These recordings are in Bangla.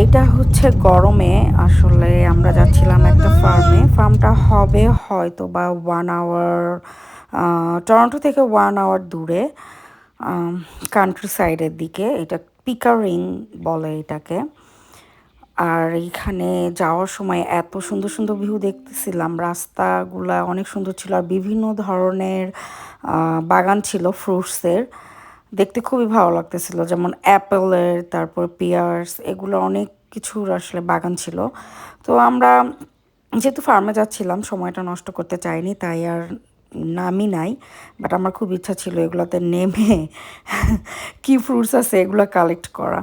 এইটা হচ্ছে গরমে আসলে আমরা যাচ্ছিলাম একটা ফার্মে ফার্মটা হবে হয়তো বা ওয়ান আওয়ার টরন্টো থেকে ওয়ান আওয়ার দূরে কান্ট্রি সাইডের দিকে। এটা পিকারিং বলে এটাকে। আর এইখানে যাওয়ার সময় এত সুন্দর সুন্দর ভিউ দেখতেছিলাম। রাস্তাগুলা অনেক সুন্দর ছিল আর বিভিন্ন ধরনের বাগান ছিল ফ্রুটসের দেখতে খুবই ভালো লাগতেছিল। যেমন অ্যাপেলের তারপর পিয়ার্স এগুলো অনেক কিছুর আসলে বাগান ছিল। তো আমরা যেহেতু ফার্মে যাচ্ছিলাম, সময়টা নষ্ট করতে চাইনি, তাই আর নামই নাই। বাট আমার খুব ইচ্ছা ছিল এগুলোতে নেমে কি ফ্রুটস আছে এগুলো কালেক্ট করা।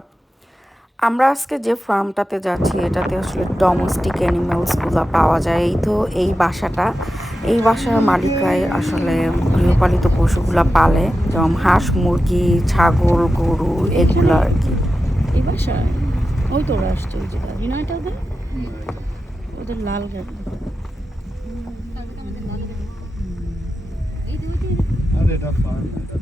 আমরা আজকে যে ফার্মটাতে যাচ্ছি, এটাতে আসলে ডোমেস্টিক অ্যানিমালসগুলো পাওয়া যায়। এই তো এই বাসাটা। এই বাসার মালিকরাই আসলে গৃহপালিত পশুগুলা পালে, যেমন হাঁস, মুরগি, ছাগল, গরু, এগুলো আর কি। এই বাসায়? ওই তো ওরা আসছে ওই জায়গায় ইউনাইট ওদের? ওদের লাল গাড়ি। আর এটা এটা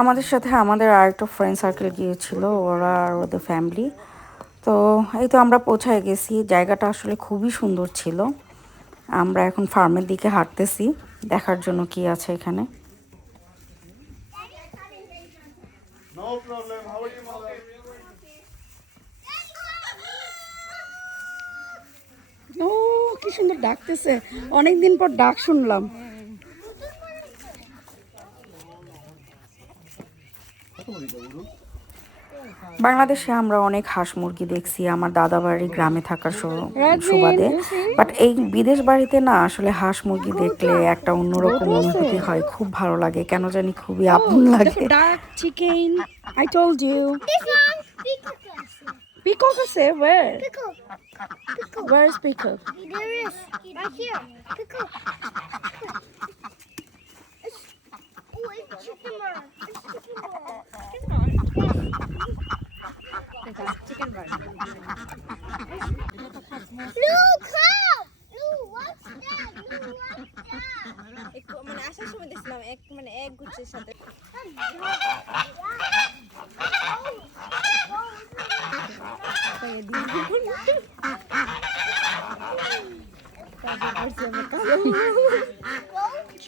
আমাদের সাথে আমাদের আরেকটা ফ্রেন্ড সার্কেল গিয়েছিল ওরা আর ওদের ফ্যামিলি তো এই তো আমরা পৌঁছায় গেছি। জায়গাটা আসলে খুবই সুন্দর ছিল। আমরা এখন ফার্মের দিকে হাঁটতেছি। দেখার জন্য কি আছে এখানে? No problem how are you mother ও কি সুন্দর ডাকতেছে। অনেক দিন পর ডাক শুনলাম। বাংলাদেশে আমরা অনেক হাঁস মুরগি দেখছি আমার দাদা বাড়ি গ্রামে থাকার সুবাদে বাট এই বিদেশ বাড়িতে না আসলে হাঁস মুরগি দেখলে একটা অন্যরকম অনুভূতি হয় খুব ভালো লাগে কেন জানি খুবই আপন লাগে chicken I told you peacock. Peacock. Peacock. There is. Right here. Peacock. It's, oh, it's chicken bird. It's chicken bird. Look, how? Look, what's that? Look, what's that? একটু মানে আসার সময় দেখছিলাম এক মানে এক গুচ্ছের সাথে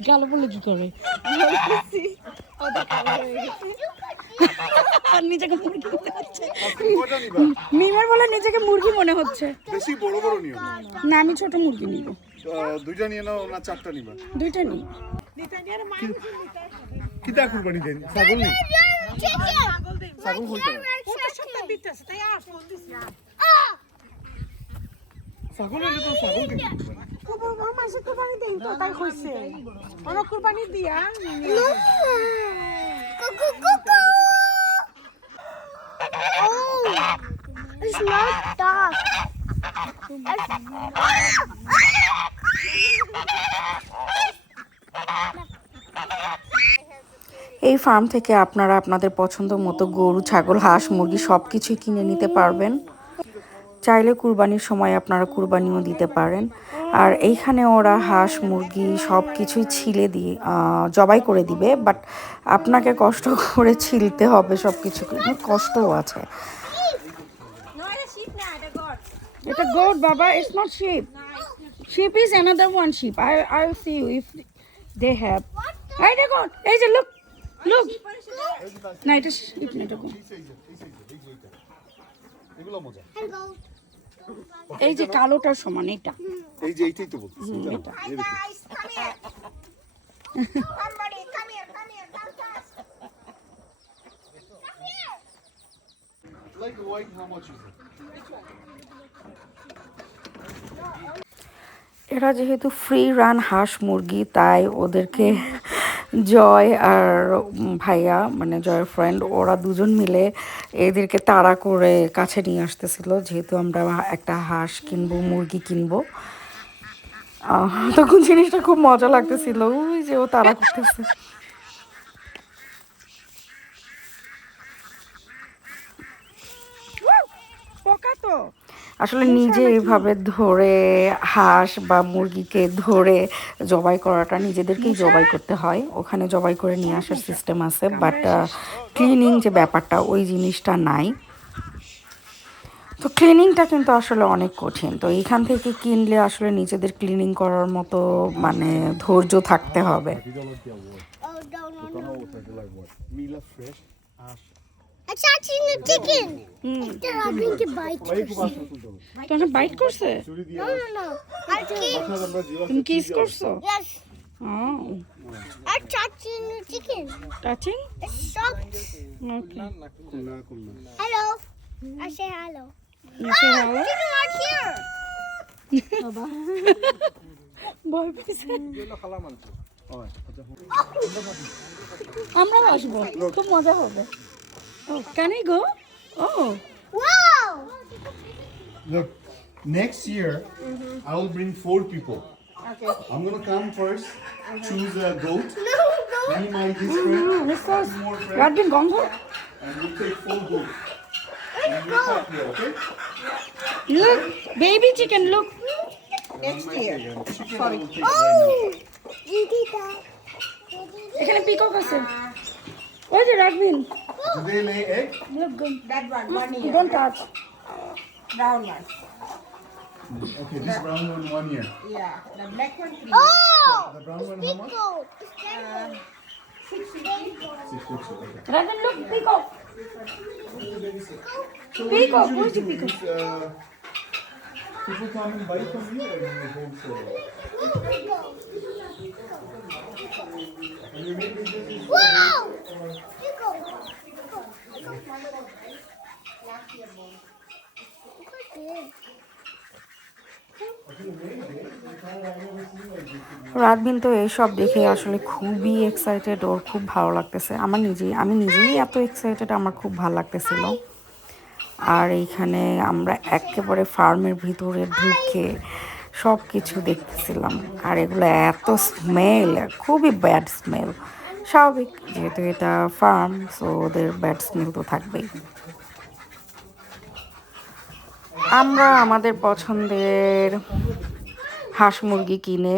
কালো বলে কি করে আর নিজেকে মুরগি মনে হচ্ছে। মিমের বলে নিজেকে মুরগি মনে হচ্ছে। বেশি বড় বড় নিও না। না আমি ছোট মুরগি নিব। দুইটা নিয়ে নাও না চারটা নিবা? দুইটা কিতা কুরবানি দেন? ছাগল নি. ছাগল হইতা! ছাগল তো ছাগল কে Cuckoo, cuckoo. Oh, it's not dark. এই ফার্ম থেকে আপনারা আপনাদের পছন্দ মতো গরু, ছাগল, হাঁস, মুরগি সব কিছুই কিনে নিতে পারবেন। চাইলে কুরবানির সময় আপনারা কুরবানিও দিতে পারেন। আর এইখানে ওরা হাঁস, মুরগি সব কিছুই ছিলে দিয়ে জবাই করে দিবে বাট আপনাকে কষ্ট করে ছিলতে হবে সব কিছু কষ্টও আছে। এটা গোট বাবা it's not sheep sheep is another one sheep I I see you if they have এই দেখো এই যে লুক লুক না এটা শিপ না এটা goat। এগুলো মজা। এই যে কালোটার সমান এটা এই যে এইটাই তো বলতেছি এটা। Guys, come here. Somebody, come here, come here, এরা যেহেতু ফ্রি রান হাঁস মুরগি, তাই ওদেরকে জয় আর ভাইয়া মানে জয়ের ফ্রেন্ড ওরা দুজন মিলে এদেরকে তাড়া করে কাছে নিয়ে আসতেছিল, যেহেতু আমরা একটা হাঁস কিনবো, মুরগি কিনবো। তখন জিনিসটা খুব মজা লাগতেছিল। ওই যে ও তাড়া করতেছে। তো। আসলে নিজে এইভাবে ধরে হাঁস বা মুরগিকে ধরে জবাই করাটা নিজেদেরকেই জবাই করতে হয় ওখানে জবাই করে নিয়ে আসার সিস্টেম আছে বাট ক্লিনিং যে ব্যাপারটা ওই জিনিসটা নাই তো ক্লিনিংটা কিন্তু আসলে অনেক কঠিন তো এখান থেকে কিনলে আসলে নিজেদের ক্লিনিং করার মতো মানে ধৈর্য থাকতে হবে চাচিং এর চিকেন একটা রাবিনকে বাইট করছে। তোমরা বাইট করছে? আর কি তুমি কি করছ? Oh। আর চাচিং এর চিকেন চাচিং হ্যালো হ্যালো হ্যালো আমরা আসব। খুব মজা হবে। Oh can I go oh Wow. Look, next year I will bring four people. Okay. I'm gonna come first, choose a goat, No, no. me, my his friend, misters more friends, রাতদিন গন্ধ and we'll take four goats. And we'll cut here, okay? Look baby chicken look Next year. And chicken I will take right Oh. You did that. এখানে পিকক আছে ওই যে রাখবিন now. Do they lay egg? Look good. That one, one mm, year. You don't touch. Brown one. Okay, this brown one, one year. Yeah, the black one, three. Oh! The brown one, how much? Uh, six fifty. Six fifty. Okay. Rajan, look, peacock. So peacock, who is the peacock? Is, uh, people come and buy from you and go home. So. Peacock. রাতবিন তো এইসব দেখে আসলে খুবই এক্সাইটেড ওর খুব ভালো লাগতেছে। আমার নিজেই, আমি নিজেই এত এক্সাইটেড আমার খুব ভালো লাগতেছিল। আর এইখানে আমরা একেবারে ফার্মের ভিতরে ঢুকে সব কিছু দেখতেছিলাম। আর এগুলো এত স্মেল খুবই ব্যাড স্মেল স্বাভাবিক, যেহেতু এটা ফার্ম সো ওদের ব্যাড স্মেল তো থাকবেই। আমরা আমাদের পছন্দের হাঁস মুরগি কিনে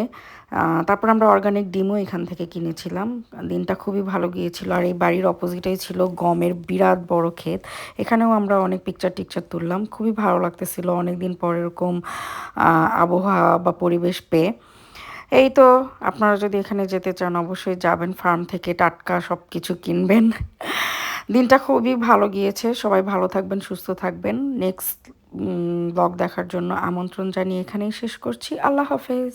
তারপর আমরা অর্গানিক ডিমও এখান থেকে কিনেছিলাম। দিনটা খুবই ভালো গিয়েছিল আর এই বাড়ির অপোজিটেই ছিল গমের বিরাট বড় ক্ষেত। এখানেও আমরা অনেক পিকচার টিকচার তুললাম। খুবই ভালো লাগতেছিল অনেক দিন পর এরকম আবহাওয়া বা পরিবেশ পেয়ে। এই তো আপনারা যদি এখানে যেতে চান, অবশ্যই যাবেন। ফার্ম থেকে টাটকা সব কিছু কিনবেন। দিনটা খুবই ভালো গিয়েছে। সবাই ভালো থাকবেন, সুস্থ থাকবেন। নেক্সট ব্লগ দেখার জন্য আমন্ত্রণ জানিয়ে এখানেই শেষ করছি। আল্লাহ হাফেজ।